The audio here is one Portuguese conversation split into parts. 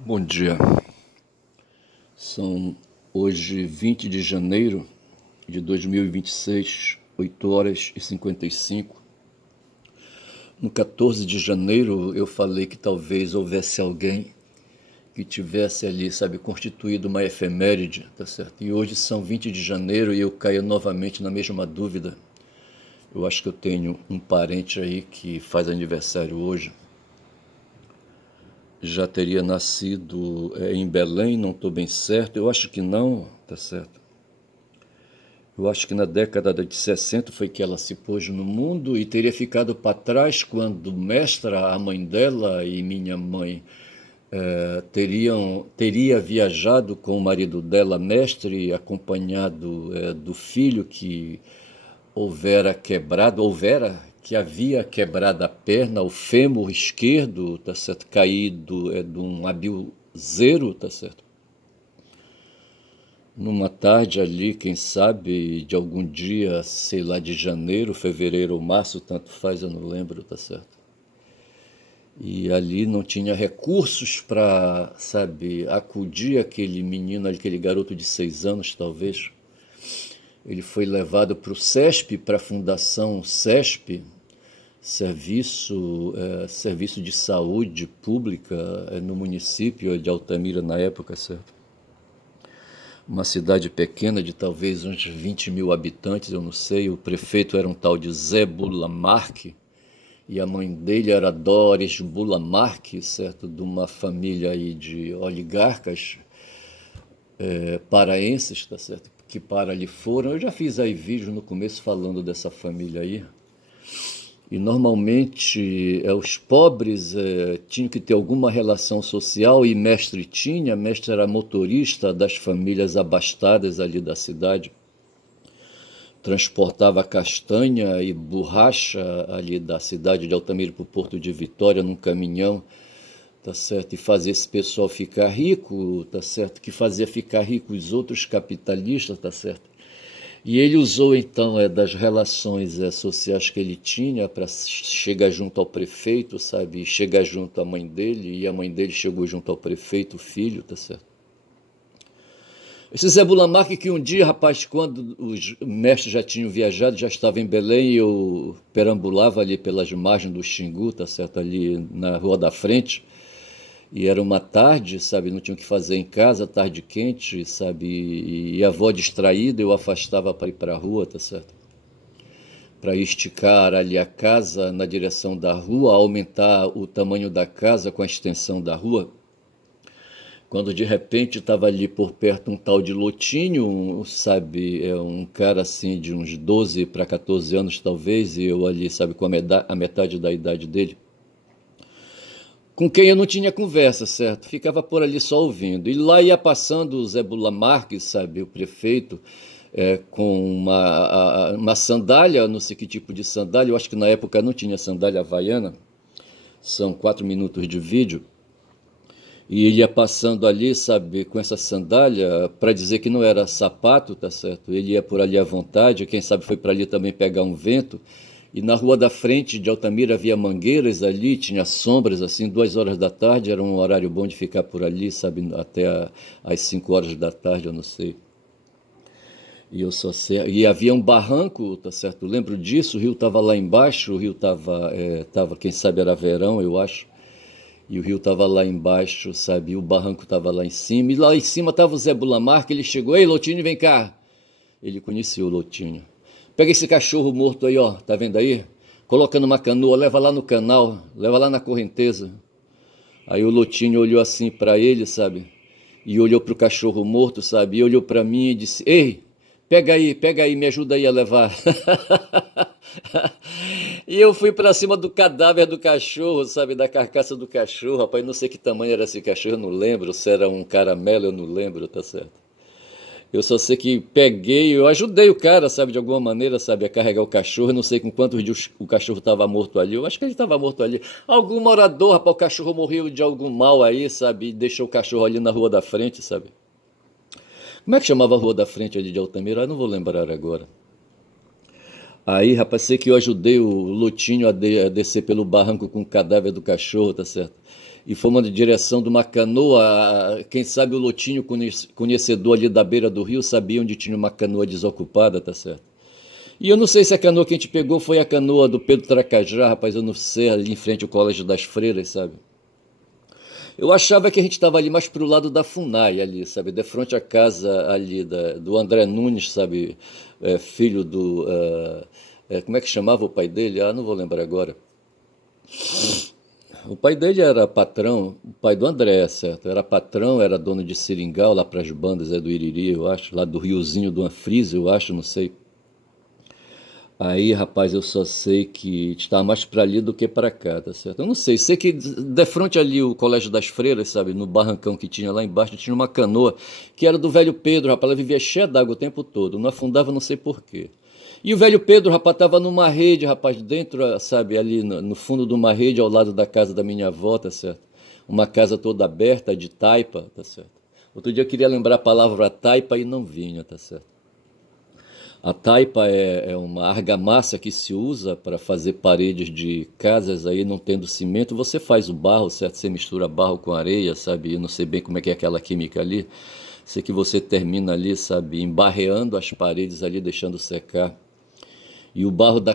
Bom dia, são hoje 20 de janeiro de 2026, 8 horas e 55. No 14 de janeiro eu falei que talvez houvesse alguém que tivesse ali, sabe, constituído uma efeméride, tá certo? E hoje são 20 de janeiro e eu caio novamente na mesma dúvida. Eu acho que eu tenho um parente aí que faz aniversário hoje. Já teria nascido em Belém, não estou bem certo. Eu acho que não, tá certo. Eu acho que na década de 60 foi que ela se pôs no mundo e teria ficado para trás quando Mestra, a mãe dela, e minha mãe teria viajado com o marido dela, Mestre, acompanhado do filho que que havia quebrado a perna, o fêmur esquerdo, tá certo, caído de um abilzeiro, tá certo. Numa tarde ali, quem sabe, de algum dia, sei lá, de janeiro, fevereiro ou março, tanto faz, eu não lembro, tá certo. E ali não tinha recursos para, sabe, acudir aquele menino, aquele garoto de 6 anos, talvez. Ele foi levado para o CESP, para a Fundação CESP, Serviço de Saúde Pública no município de Altamira na época, certo? Uma cidade pequena de talvez uns 20 mil habitantes, eu não sei. O prefeito era um tal de Zé Bulamarque e a mãe dele era Doris Bulamarque, certo? De uma família aí de oligarcas paraenses, tá certo? Que para ali foram. Eu já fiz aí vídeo no começo falando dessa família aí. E normalmente os pobres tinham que ter alguma relação social e Mestre tinha. Mestre era motorista das famílias abastadas ali da cidade. Transportava castanha e borracha ali da cidade de Altamira para o Porto de Vitória num caminhão, tá certo? E fazia esse pessoal ficar rico, tá certo? Que fazia ficar rico os outros capitalistas, tá certo? E ele usou então das relações sociais que ele tinha para chegar junto ao prefeito, sabe? Chegar junto à mãe dele, e a mãe dele chegou junto ao prefeito, o filho, tá certo? Esse Zé Bulamarque que um dia, rapaz, quando os mestres já tinham viajado, já estava em Belém, e eu perambulava ali pelas margens do Xingu, tá certo? Ali na Rua da Frente. E era uma tarde, sabe, não tinha o que fazer em casa, tarde quente, sabe, e a avó distraída, eu afastava para ir para a rua, tá certo? Para esticar ali a casa na direção da rua, aumentar o tamanho da casa com a extensão da rua. Quando de repente estava ali por perto um tal de Lotinho, sabe, um cara assim de uns 12 para 14 anos talvez, e eu ali, sabe, com a metade da idade dele, com quem eu não tinha conversa, certo? Ficava por ali só ouvindo. E lá ia passando o Zé Bulamarque, sabe, o prefeito, com uma sandália, não sei que tipo de sandália, eu acho que na época não tinha sandália havaiana, são 4 minutos de vídeo, e ele ia passando ali, sabe, com essa sandália, para dizer que não era sapato, tá certo? Ele ia por ali à vontade, quem sabe foi para ali também pegar um vento. E na rua da frente de Altamira havia mangueiras ali, tinha sombras, assim, 2 horas da tarde, era um horário bom de ficar por ali, sabe, até às 5 horas da tarde, eu não sei. E eu só sei. E havia um barranco, tá certo? Eu lembro disso, o rio estava lá embaixo, o rio estava, quem sabe era verão, eu acho. E o rio estava lá embaixo, sabe? E o barranco estava lá em cima. E lá em cima estava o Zé Bulamar, que ele chegou. Ei, Lotinho, vem cá. Ele conhecia o Lotinho. Pega esse cachorro morto aí, ó. Tá vendo aí? Coloca numa canoa, leva lá no canal, leva lá na correnteza. Aí o Lotinho olhou assim para ele, sabe? E olhou para o cachorro morto, sabe? E olhou para mim e disse: Ei, pega aí, me ajuda aí a levar. E eu fui para cima do cadáver do cachorro, sabe? Da carcaça do cachorro. Rapaz, não sei que tamanho era esse cachorro, eu não lembro. Se era um caramelo, eu não lembro, tá certo? Eu só sei que peguei, eu ajudei o cara, sabe, de alguma maneira, sabe, a carregar o cachorro. Eu não sei com quantos dias o cachorro estava morto ali. Eu acho que ele estava morto ali. Algum morador, rapaz, o cachorro morreu de algum mal aí, sabe, e deixou o cachorro ali na rua da frente, sabe. Como é que chamava a rua da frente ali de Altamira? Eu não vou lembrar agora. Aí, rapaz, sei que eu ajudei o Lutinho a descer pelo barranco com o cadáver do cachorro, tá certo? E fomos na direção de uma canoa. Quem sabe o Lutinho, conhecedor ali da beira do rio, sabia onde tinha uma canoa desocupada, tá certo? E eu não sei se a canoa que a gente pegou foi a canoa do Pedro Tracajá, rapaz, eu não sei, ali em frente ao Colégio das Freiras, sabe? Eu achava que a gente estava ali mais pro lado da FUNAI, ali, sabe? De frente à casa ali do André Nunes, sabe? Filho do. Como é que chamava o pai dele? Ah, não vou lembrar agora. O pai dele era patrão, o pai do André, certo? Era patrão, era dono de seringal lá para as bandas do Iriri, eu acho, lá do riozinho do Anfrise, eu acho, não sei. Aí, rapaz, eu só sei que estava mais para ali do que para cá, tá certo? Eu não sei, sei que de frente ali o Colégio das Freiras, sabe, no barrancão que tinha lá embaixo, tinha uma canoa que era do velho Pedro, rapaz, ela vivia cheia d'água o tempo todo, não afundava não sei por quê. E o velho Pedro, rapaz, estava numa rede, rapaz, dentro, sabe, ali no fundo de uma rede ao lado da casa da minha avó, tá certo? Uma casa toda aberta, de taipa, tá certo? Outro dia eu queria lembrar a palavra taipa e não vinha, tá certo? A taipa é uma argamassa que se usa para fazer paredes de casas aí não tendo cimento. Você faz o barro, certo? Você mistura barro com areia, sabe? Eu não sei bem como é que é aquela química ali. Sei que você termina ali, sabe, embarreando as paredes ali, deixando secar. E o barro da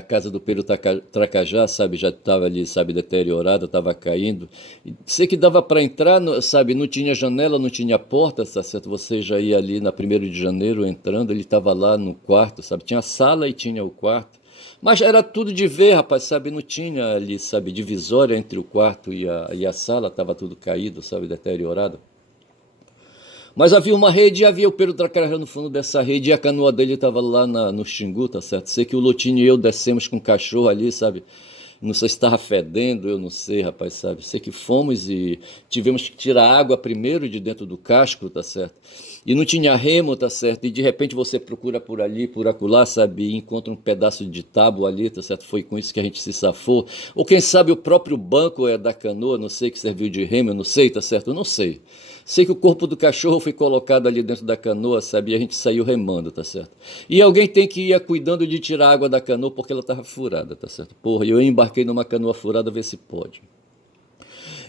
casa do Pedro Tracajá, sabe, já estava ali, sabe, deteriorado, estava caindo. E sei que dava para entrar, sabe, não tinha janela, não tinha porta, tá certo? Você já ia ali na 1º de janeiro entrando, ele estava lá no quarto, sabe? Tinha a sala e tinha o quarto. Mas era tudo de ver, rapaz, sabe? Não tinha ali, sabe, divisória entre o quarto e a sala, estava tudo caído, sabe, deteriorado. Mas havia uma rede e havia o Pedro Tracará no fundo dessa rede e a canoa dele estava lá no Xingu, tá certo? Sei que o Lotinho e eu descemos com o cachorro ali, sabe? Não sei se estava fedendo, eu não sei, rapaz, sabe? Sei que fomos e tivemos que tirar água primeiro de dentro do casco, tá certo? E não tinha remo, tá certo? E de repente você procura por ali, por acolá, sabe? E encontra um pedaço de tábua ali, tá certo? Foi com isso que a gente se safou. Ou quem sabe o próprio banco é da canoa, não sei, que serviu de remo, eu não sei, tá certo? Eu não sei. Sei que o corpo do cachorro foi colocado ali dentro da canoa, sabe? E a gente saiu remando, tá certo? E alguém tem que ir cuidando de tirar a água da canoa porque ela estava furada, tá certo? Porra, eu embarquei numa canoa furada, ver se pode.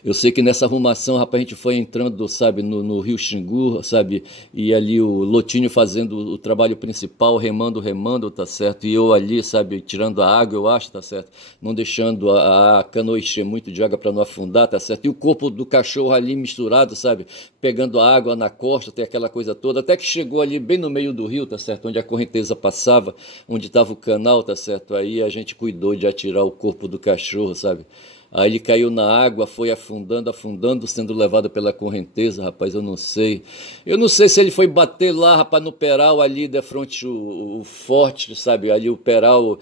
Eu sei que nessa arrumação, rapaz, a gente foi entrando, sabe, no Rio Xingu, sabe, e ali o Lotinho fazendo o trabalho principal, remando, tá certo, e eu ali, sabe, tirando a água, eu acho, tá certo, não deixando a canoa encher muito de água para não afundar, tá certo, e o corpo do cachorro ali misturado, sabe, pegando a água na costa, tem aquela coisa toda, até que chegou ali bem no meio do rio, tá certo, onde a correnteza passava, onde estava o canal, tá certo, aí a gente cuidou de atirar o corpo do cachorro, sabe. Aí ele caiu na água, foi afundando, afundando, sendo levado pela correnteza, rapaz, eu não sei. Eu não sei se ele foi bater lá, rapaz, no peral ali de frente o forte, sabe? Ali o peral,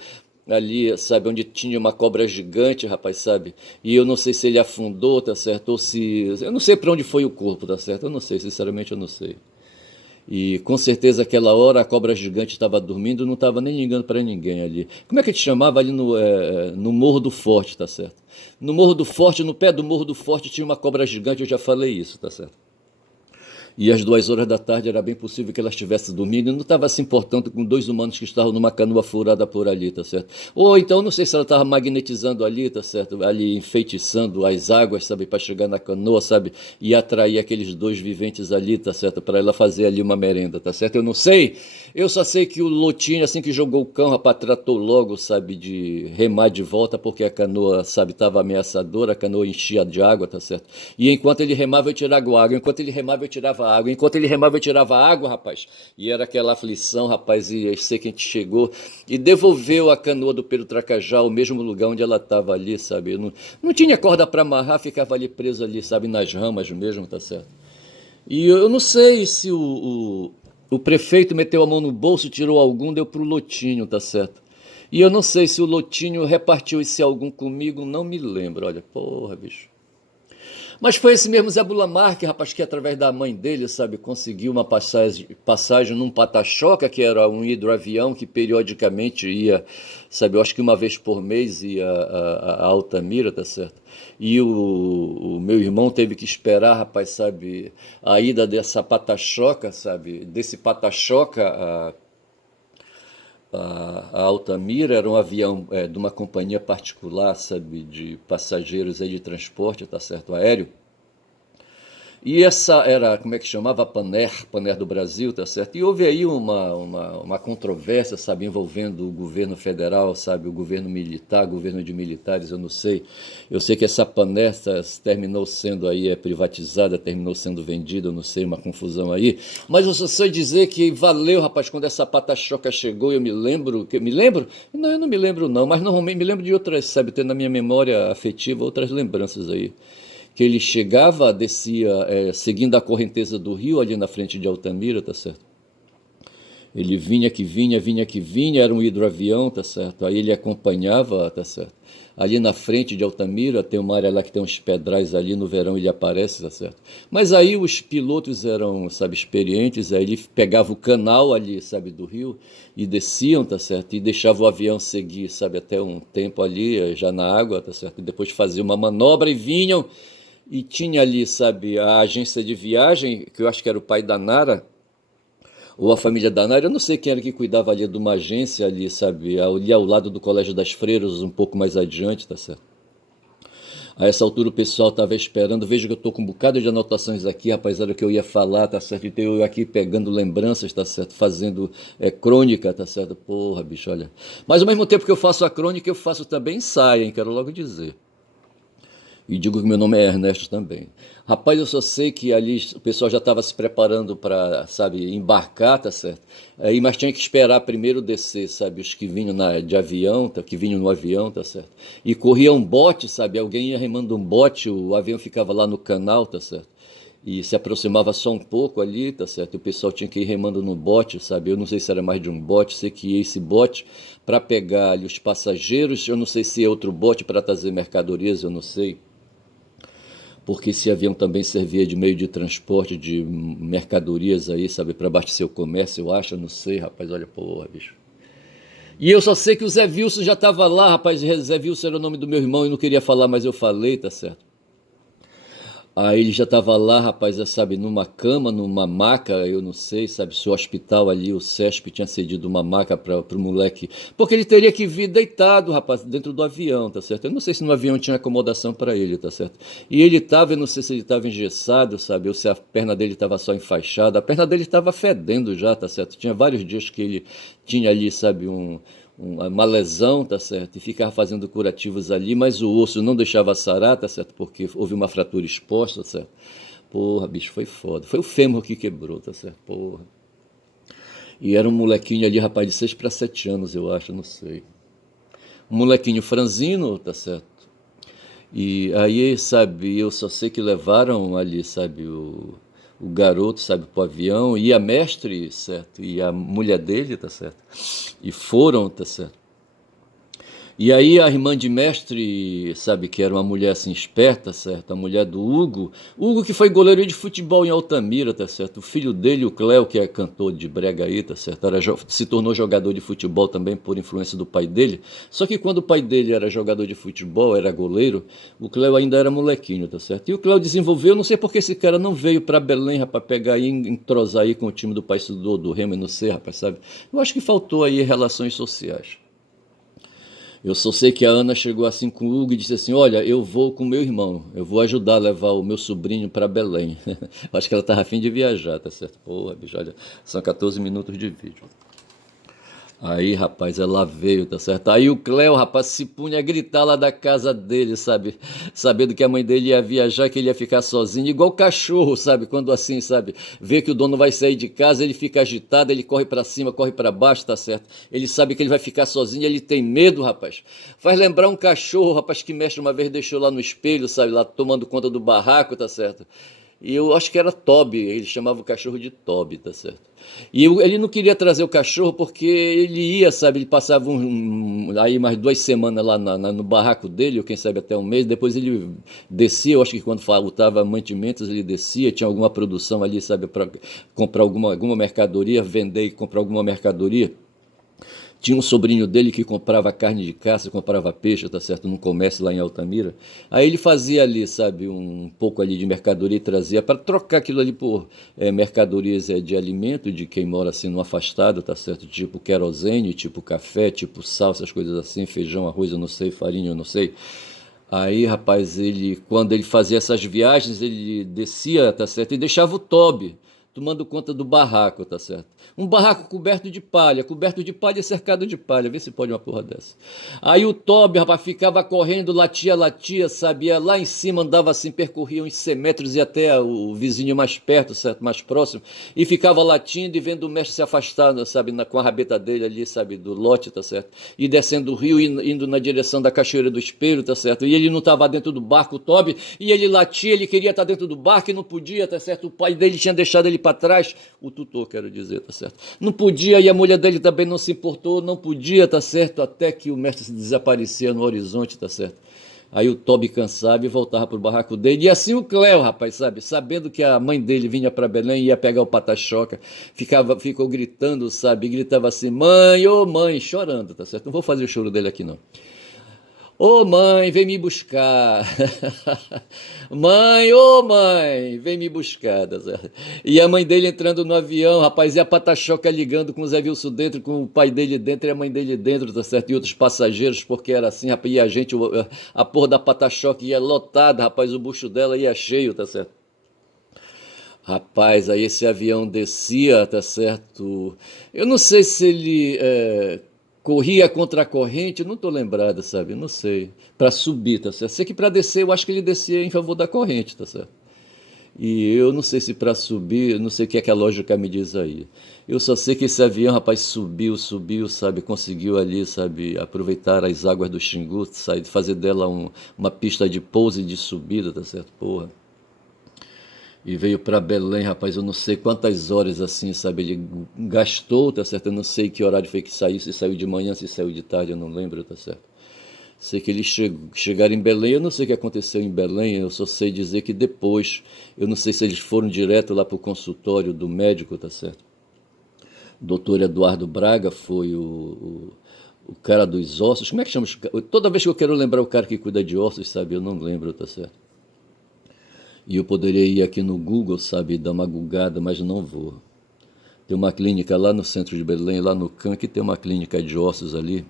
ali, sabe, onde tinha uma cobra gigante, rapaz, sabe? E eu não sei se ele afundou, tá certo? Ou se. Eu não sei para onde foi o corpo, tá certo? Eu não sei, sinceramente eu não sei. E com certeza aquela hora a cobra gigante estava dormindo, não estava nem ligando para ninguém ali. Como é que te chamava ali no Morro do Forte, tá certo? No Morro do Forte, no pé do Morro do Forte tinha uma cobra gigante, eu já falei isso, tá certo? E às 2 horas da tarde era bem possível que ela estivesse dormindo e não estava se importando com dois humanos que estavam numa canoa furada por ali, tá certo? Ou então, não sei se ela estava magnetizando ali, tá certo? Ali enfeitiçando as águas, sabe, para chegar na canoa, sabe? E atrair aqueles dois viventes ali, tá certo? Para ela fazer ali uma merenda, tá certo? Eu não sei. Eu só sei que o Lotinho, assim que jogou o cão, rapaz, tratou logo, sabe, de remar de volta, porque a canoa, sabe, estava ameaçadora, a canoa enchia de água, tá certo? E enquanto ele remava, eu tirava água. Enquanto ele remava, eu tirava água. Enquanto ele remava, eu tirava água, rapaz. E era aquela aflição, rapaz. E eu sei que a gente chegou e devolveu a canoa do Pedro Tracajá ao mesmo lugar onde ela estava ali, sabe? Eu não tinha corda para amarrar, ficava ali preso ali, sabe, nas ramas mesmo, tá certo? E eu não sei se o prefeito meteu a mão no bolso, tirou algum, deu pro Lotinho, tá certo? E eu não sei se o Lotinho repartiu esse algum comigo, não me lembro. Olha, porra, bicho. Mas foi esse mesmo Zé Bulamar que, rapaz, que através da mãe dele, sabe, conseguiu uma passagem num pata-choca, que era um hidroavião que periodicamente ia, sabe, eu acho que uma vez por mês ia a Altamira, tá certo? E o meu irmão teve que esperar, rapaz, sabe, a ida dessa pata-choca, sabe, desse pata-choca a Altamira era um avião de uma companhia particular, sabe, de passageiros aí de transporte, tá certo, aéreo. E essa era, como é que chamava? Paner do Brasil, tá certo? E houve aí uma controvérsia, sabe, envolvendo o governo federal, sabe, o governo militar, governo de militares, eu não sei. Eu sei que essa Paner terminou sendo aí privatizada, terminou sendo vendida, eu não sei, uma confusão aí. Mas eu só sei dizer que valeu, rapaz, quando essa pata-choca chegou, eu me lembro, me lembro? Não, eu não me lembro não, mas normalmente me lembro de outras, sabe, tendo na minha memória afetiva outras lembranças aí que ele chegava, descia, seguindo a correnteza do rio, ali na frente de Altamira, tá certo? Ele vinha que vinha, vinha que vinha, era um hidroavião, tá certo? Aí ele acompanhava, tá certo? Ali na frente de Altamira, tem uma área lá que tem uns pedrais ali, no verão ele aparece, tá certo? Mas aí os pilotos eram, sabe, experientes, aí ele pegava o canal ali, sabe, do rio, e desciam, tá certo? E deixava o avião seguir, sabe, até um tempo ali, já na água, tá certo? E depois fazia uma manobra e vinham, e tinha ali, sabe, a agência de viagem, que eu acho que era o pai da Nara, ou a família da Nara, eu não sei quem era que cuidava ali de uma agência ali, sabe, ali ao lado do Colégio das Freiras, um pouco mais adiante, tá certo? A essa altura o pessoal estava esperando, veja que eu estou com um bocado de anotações aqui, rapaz, era o que eu ia falar, tá certo? E eu aqui pegando lembranças, tá certo? Fazendo crônica, tá certo? Porra, bicho, olha. Mas ao mesmo tempo que eu faço a crônica, eu faço também ensaio, hein? Quero logo dizer. E digo que meu nome é Ernesto também. Rapaz, eu só sei que ali o pessoal já estava se preparando para, sabe, embarcar, tá certo? Aí, mas tinha que esperar primeiro descer, sabe, os que vinham de avião, tá, que vinham no avião, tá certo? E corria um bote, sabe, alguém ia remando um bote, o avião ficava lá no canal, tá certo? E se aproximava só um pouco ali, tá certo? O pessoal tinha que ir remando no bote, sabe? Eu não sei se era mais de um bote, sei que ia esse bote para pegar ali os passageiros, eu não sei se é outro bote para trazer mercadorias, eu não sei porque esse avião também servia de meio de transporte de mercadorias aí, sabe, para abastecer o comércio, eu acho, eu não sei, rapaz, olha, porra, bicho. E eu só sei que o Zé Wilson já estava lá, rapaz, Zé Wilson era o nome do meu irmão e não queria falar, mas eu falei, tá certo? Aí ele já estava lá, rapaz, sabe, numa cama, numa maca, eu não sei, sabe, se o hospital ali, o CESP tinha cedido uma maca para o moleque, porque ele teria que vir deitado, rapaz, dentro do avião, tá certo? Eu não sei se no avião tinha acomodação para ele, tá certo? E ele estava, eu não sei se ele estava engessado, sabe, ou se a perna dele estava só enfaixada, a perna dele estava fedendo já, tá certo? Tinha vários dias que ele tinha ali, sabe, uma lesão, tá certo? E ficava fazendo curativos ali, mas o osso não deixava sarar, tá certo? Porque houve uma fratura exposta, tá certo? Porra, bicho, foi foda. Foi o fêmur que quebrou, tá certo? Porra. E era um molequinho ali, rapaz, de 6 para 7 anos, eu acho, não sei. Um molequinho franzino, tá certo? E aí, sabe, eu só sei que levaram ali, sabe, o garoto, sabe, pro avião, e a mestre, certo? E a mulher dele, tá certo? E foram, tá certo? E aí a irmã de mestre, sabe, que era uma mulher assim esperta, certo? A mulher do Hugo. Hugo que foi goleiro de futebol em Altamira, tá certo? O filho dele, o Cléo, que é cantor de brega aí, tá certo? Se tornou jogador de futebol também por influência do pai dele. Só que quando o pai dele era jogador de futebol, era goleiro, o Cléo ainda era molequinho, tá certo? E o Cléo desenvolveu, não sei porque esse cara não veio para Belém, rapaz, pegar aí, entrosar aí com o time do Paysandu, do Remo e não sei, rapaz, sabe? Eu acho que faltou aí relações sociais. Eu só sei que a Ana chegou assim com o Hugo e disse assim: Olha, eu vou com meu irmão, eu vou ajudar a levar o meu sobrinho para Belém. Acho que ela estava afim de viajar, tá certo? Porra, bicho, olha, são 14 minutos de vídeo. Aí, rapaz, ela veio, tá certo? Aí o Cléo, rapaz, se punha a gritar lá da casa dele, sabe? Sabendo que a mãe dele ia viajar, que ele ia ficar sozinho, igual cachorro, sabe? Quando assim, sabe? Vê que o dono vai sair de casa, ele fica agitado, ele corre pra cima, corre pra baixo, tá certo? Ele sabe que ele vai ficar sozinho, ele tem medo, rapaz. Faz lembrar um cachorro, rapaz, que mestre uma vez deixou lá no espelho, sabe? Lá tomando conta do barraco, tá certo? E eu acho que era Toby, ele chamava o cachorro de Toby, tá certo? Ele não queria trazer o cachorro porque ele ia, sabe, ele passava aí mais 2 semanas lá no barraco dele, ou quem sabe até um mês, depois ele descia, eu acho que quando faltava mantimentos ele descia, tinha alguma produção ali, sabe, para comprar alguma mercadoria, vender e comprar alguma mercadoria. Tinha um sobrinho dele que comprava carne de caça, comprava peixe, tá certo, num comércio lá em Altamira. Aí ele fazia ali, sabe, um pouco ali de mercadoria e trazia para trocar aquilo ali por mercadorias de alimento de quem mora assim no afastado, tá certo? Tipo querosene, tipo café, tipo sal, essas coisas assim, feijão, arroz, eu não sei, farinha, eu não sei. Aí, rapaz, quando ele fazia essas viagens, ele descia, tá certo? E deixava o Toby tomando conta do barraco, tá certo? Um barraco coberto de palha e cercado de palha. Vê se pode uma porra dessa. Aí o Toby, rapaz, ficava correndo, latia, sabia? Lá em cima andava assim, percorria uns 100 metros e até o vizinho mais perto, certo? Mais próximo. E ficava latindo e vendo o mestre se afastar, sabe? Com a rabeta dele ali, sabe? Do lote, tá certo? E descendo o rio, indo na direção da Cachoeira do Espelho, tá certo? E ele não estava dentro do barco, o Toby, e ele latia, ele queria estar dentro do barco e não podia, tá certo? O pai dele tinha deixado ele para trás, o tutor, quero dizer, tá certo? Não podia, e a mulher dele também não se importou, não podia, tá certo? Até que o mestre se desaparecia no horizonte, tá certo? Aí o Toby cansava e voltava pro barraco dele. E assim o Cléo, rapaz, sabe? Sabendo que a mãe dele vinha para Belém e ia pegar o pata-choca, ficou gritando, sabe? Gritava assim: mãe, ô mãe, chorando, tá certo? Não vou fazer o choro dele aqui, não. Ô mãe, vem me buscar. Mãe, ô mãe, vem me buscar. Tá certo? E a mãe dele entrando no avião, rapaz, e a pata-choca ligando com o Zé Wilson dentro, com o pai dele dentro e a mãe dele dentro, tá certo? E outros passageiros, porque era assim, rapaz, e a gente, a porra da pata-choca ia lotada, rapaz, o bucho dela ia cheio, tá certo? Rapaz, aí esse avião descia, tá certo? Eu não sei se ele corria contra a corrente, eu não tô lembrado, sabe? Eu não sei. Para subir, tá certo? Sei que para descer, eu acho que ele descia em favor da corrente, tá certo? E eu não sei se para subir, eu não sei o que é que a lógica me diz aí. Eu só sei que esse avião, rapaz, subiu, sabe? Conseguiu ali, sabe? Aproveitar as águas do Xingu, sabe? Fazer dela uma pista de pouso e de subida, tá certo? Porra. E veio para Belém, rapaz, eu não sei quantas horas assim, sabe? Ele gastou, tá certo? Eu não sei que horário foi que saiu, se saiu de manhã, se saiu de tarde, eu não lembro, tá certo? Sei que eles chegaram em Belém, eu não sei o que aconteceu em Belém, eu só sei dizer que depois, eu não sei se eles foram direto lá para o consultório do médico, tá certo? O doutor Eduardo Braga foi o cara dos ossos, como é que chama? Toda vez que eu quero lembrar o cara que cuida de ossos, sabe? Eu não lembro, tá certo? E eu poderia ir aqui no Google, sabe, dar uma googada, mas não vou. Tem uma clínica lá no centro de Belém, lá no CAN, que tem uma clínica de ossos ali.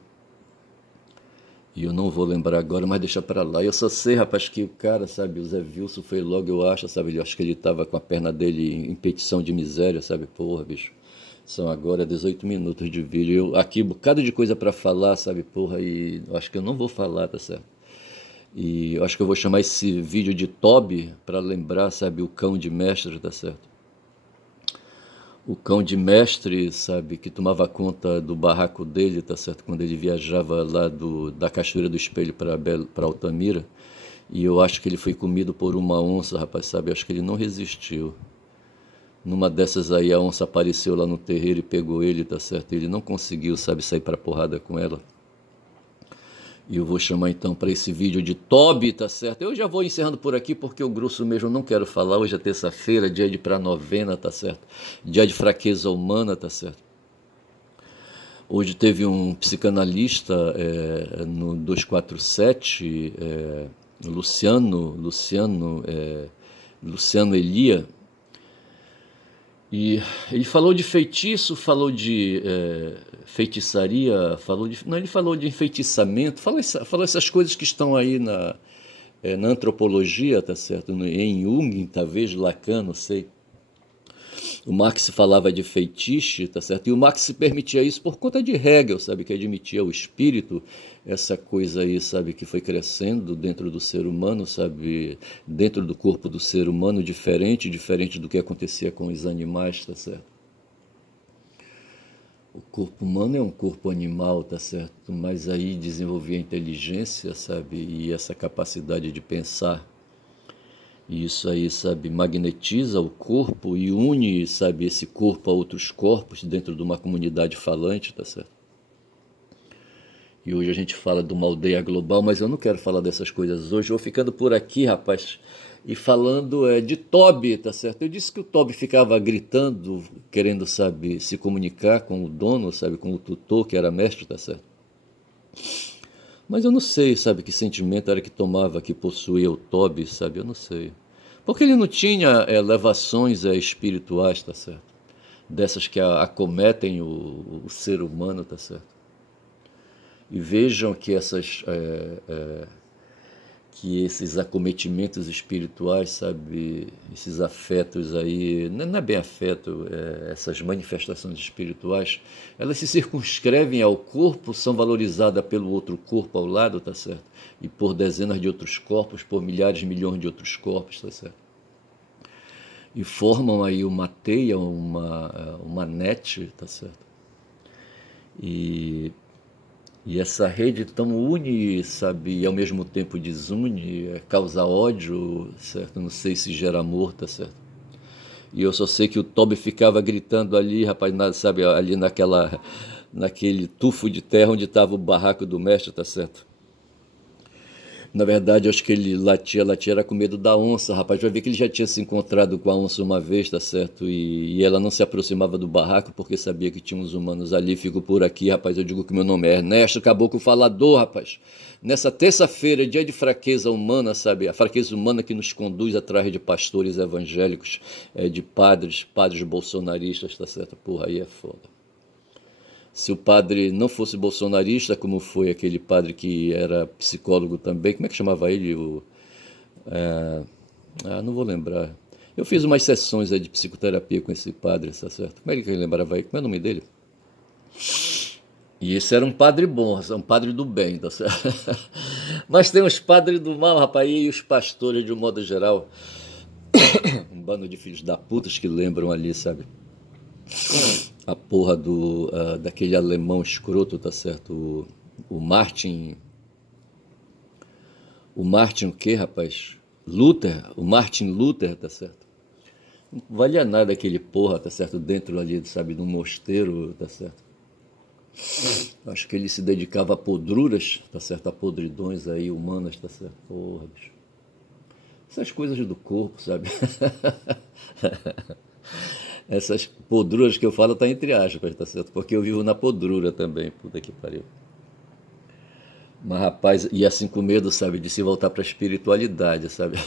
E eu não vou lembrar agora, mas deixa pra lá. Eu só sei, rapaz, que o cara, sabe, o Zé Wilson foi logo, eu acho, sabe, eu acho que ele tava com a perna dele em petição de miséria, sabe, porra, bicho. São agora 18 minutos de vídeo. Eu aqui, um bocado de coisa pra falar, sabe, porra, e eu acho que eu não vou falar, tá certo? E eu acho que eu vou chamar esse vídeo de Toby para lembrar, sabe, o cão de mestre, tá certo? O cão de mestre, sabe, que tomava conta do barraco dele, tá certo? Quando ele viajava lá da Cachoeira do Espelho para Altamira. E eu acho que ele foi comido por uma onça, rapaz, sabe? Eu acho que ele não resistiu. Numa dessas aí a onça apareceu lá no terreiro e pegou ele, tá certo? Ele não conseguiu, sabe, sair para porrada com ela. E eu vou chamar então para esse vídeo de Toby, tá certo? Eu já vou encerrando por aqui porque o grosso mesmo eu não quero falar. Hoje é terça-feira, dia de pra novena, tá certo? Dia de fraqueza humana, tá certo? Hoje teve um psicanalista no 247, Luciano Elia, e ele falou de feitiço, falou de feitiçaria, não, ele falou de enfeitiçamento, falou essas coisas que estão aí na antropologia, tá certo? Em Jung, talvez, Lacan, não sei. O Marx falava de feitiço, tá certo? E o Marx se permitia isso por conta de Hegel, sabe? Que admitia o espírito, essa coisa aí, sabe? Que foi crescendo dentro do ser humano, sabe? Dentro do corpo do ser humano, diferente do que acontecia com os animais, tá certo? O corpo humano é um corpo animal, tá certo? Mas aí desenvolvia a inteligência, sabe? E essa capacidade de pensar. E isso aí, sabe, magnetiza o corpo e une, sabe, esse corpo a outros corpos dentro de uma comunidade falante, tá certo? E hoje a gente fala de uma aldeia global, mas eu não quero falar dessas coisas hoje. Eu vou ficando por aqui, rapaz, e falando de Toby, tá certo? Eu disse que o Toby ficava gritando, querendo, sabe, se comunicar com o dono, sabe, com o tutor, que era mestre, tá certo? Mas eu não sei, sabe, que sentimento era que tomava, que possuía o Toby, sabe? Eu não sei. Porque ele não tinha elevações espirituais, tá certo? Dessas que acometem o ser humano, tá certo? E vejam que que esses acometimentos espirituais, sabe, esses afetos aí, não é bem afeto, essas manifestações espirituais, elas se circunscrevem ao corpo, são valorizadas pelo outro corpo ao lado, tá certo? E por dezenas de outros corpos, por milhares, milhões de outros corpos, tá certo? E formam aí uma teia, uma net, tá certo? E essa rede tão une, sabe, e ao mesmo tempo desune, causa ódio, certo? Não sei se gera amor, tá certo? E eu só sei que o Toby ficava gritando ali, rapaz, sabe, ali naquele tufo de terra onde estava o barraco do mestre, tá certo? Na verdade, eu acho que ele latia era com medo da onça, rapaz. Vai ver que ele já tinha se encontrado com a onça uma vez, tá certo? E ela não se aproximava do barraco porque sabia que tinha uns humanos ali. Fico por aqui, rapaz. Eu digo que meu nome é Ernesto Caboclo Falador, rapaz. Nessa terça-feira, dia de fraqueza humana, sabe? A fraqueza humana que nos conduz atrás de pastores evangélicos, de padres bolsonaristas, tá certo? Porra, aí é foda. Se o padre não fosse bolsonarista, como foi aquele padre que era psicólogo também, como é que chamava ele? Não vou lembrar. Eu fiz umas sessões de psicoterapia com esse padre, tá certo? Como é que ele lembrava aí? Como é o nome dele? E esse era um padre bom, um padre do bem, tá certo? Mas tem os padres do mal, rapaz, e os pastores de um modo geral. Um bando de filhos da putas que lembram ali, sabe? A porra daquele alemão escroto, tá certo? O Martin. O Martin o quê, rapaz? Luther, o Martin Luther, tá certo? Não valia nada aquele porra, tá certo? Dentro ali, sabe, de um mosteiro, tá certo? Acho que ele se dedicava a podruras, tá certo? A podridões aí humanas, tá certo? Porra, bicho. Essas coisas do corpo, sabe? Essas podruras que eu falo tá entre aspas, tá certo? Porque eu vivo na podrura também, puta que pariu. Mas, rapaz, e assim com medo, sabe, de se voltar pra espiritualidade, sabe?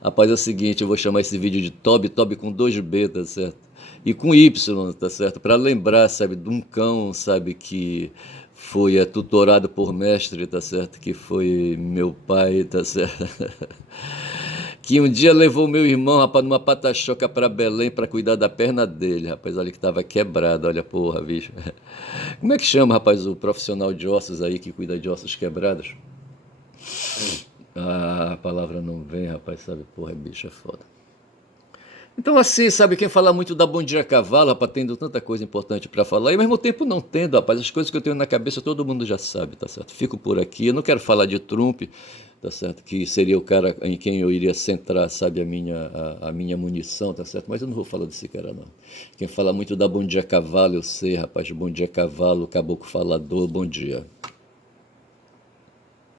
Rapaz, é o seguinte, eu vou chamar esse vídeo de Toby com 2B, tá certo? E com Y, tá certo? Pra lembrar, sabe, de um cão, sabe, que foi tutorado por mestre, tá certo? Que foi meu pai, tá certo? Que um dia levou meu irmão, rapaz, numa pata-choca pra Belém pra cuidar da perna dele, rapaz, olha que tava quebrado, olha, porra, bicho. Como é que chama, rapaz, o profissional de ossos aí que cuida de ossos quebrados? Ah, a palavra não vem, rapaz, sabe, porra, bicho, é foda. Então, assim, sabe, quem fala muito da Bom Dia Cavalo, rapaz, tendo tanta coisa importante pra falar, e ao mesmo tempo não tendo, rapaz, as coisas que eu tenho na cabeça todo mundo já sabe, tá certo? Fico por aqui, eu não quero falar de Trump, tá certo? Que seria o cara em quem eu iria centrar, sabe, a minha munição, tá certo? Mas eu não vou falar desse cara, não. Quem fala muito da Bom Dia Cavalo, eu sei, rapaz, Bom Dia Cavalo, Caboclo Falador, bom dia.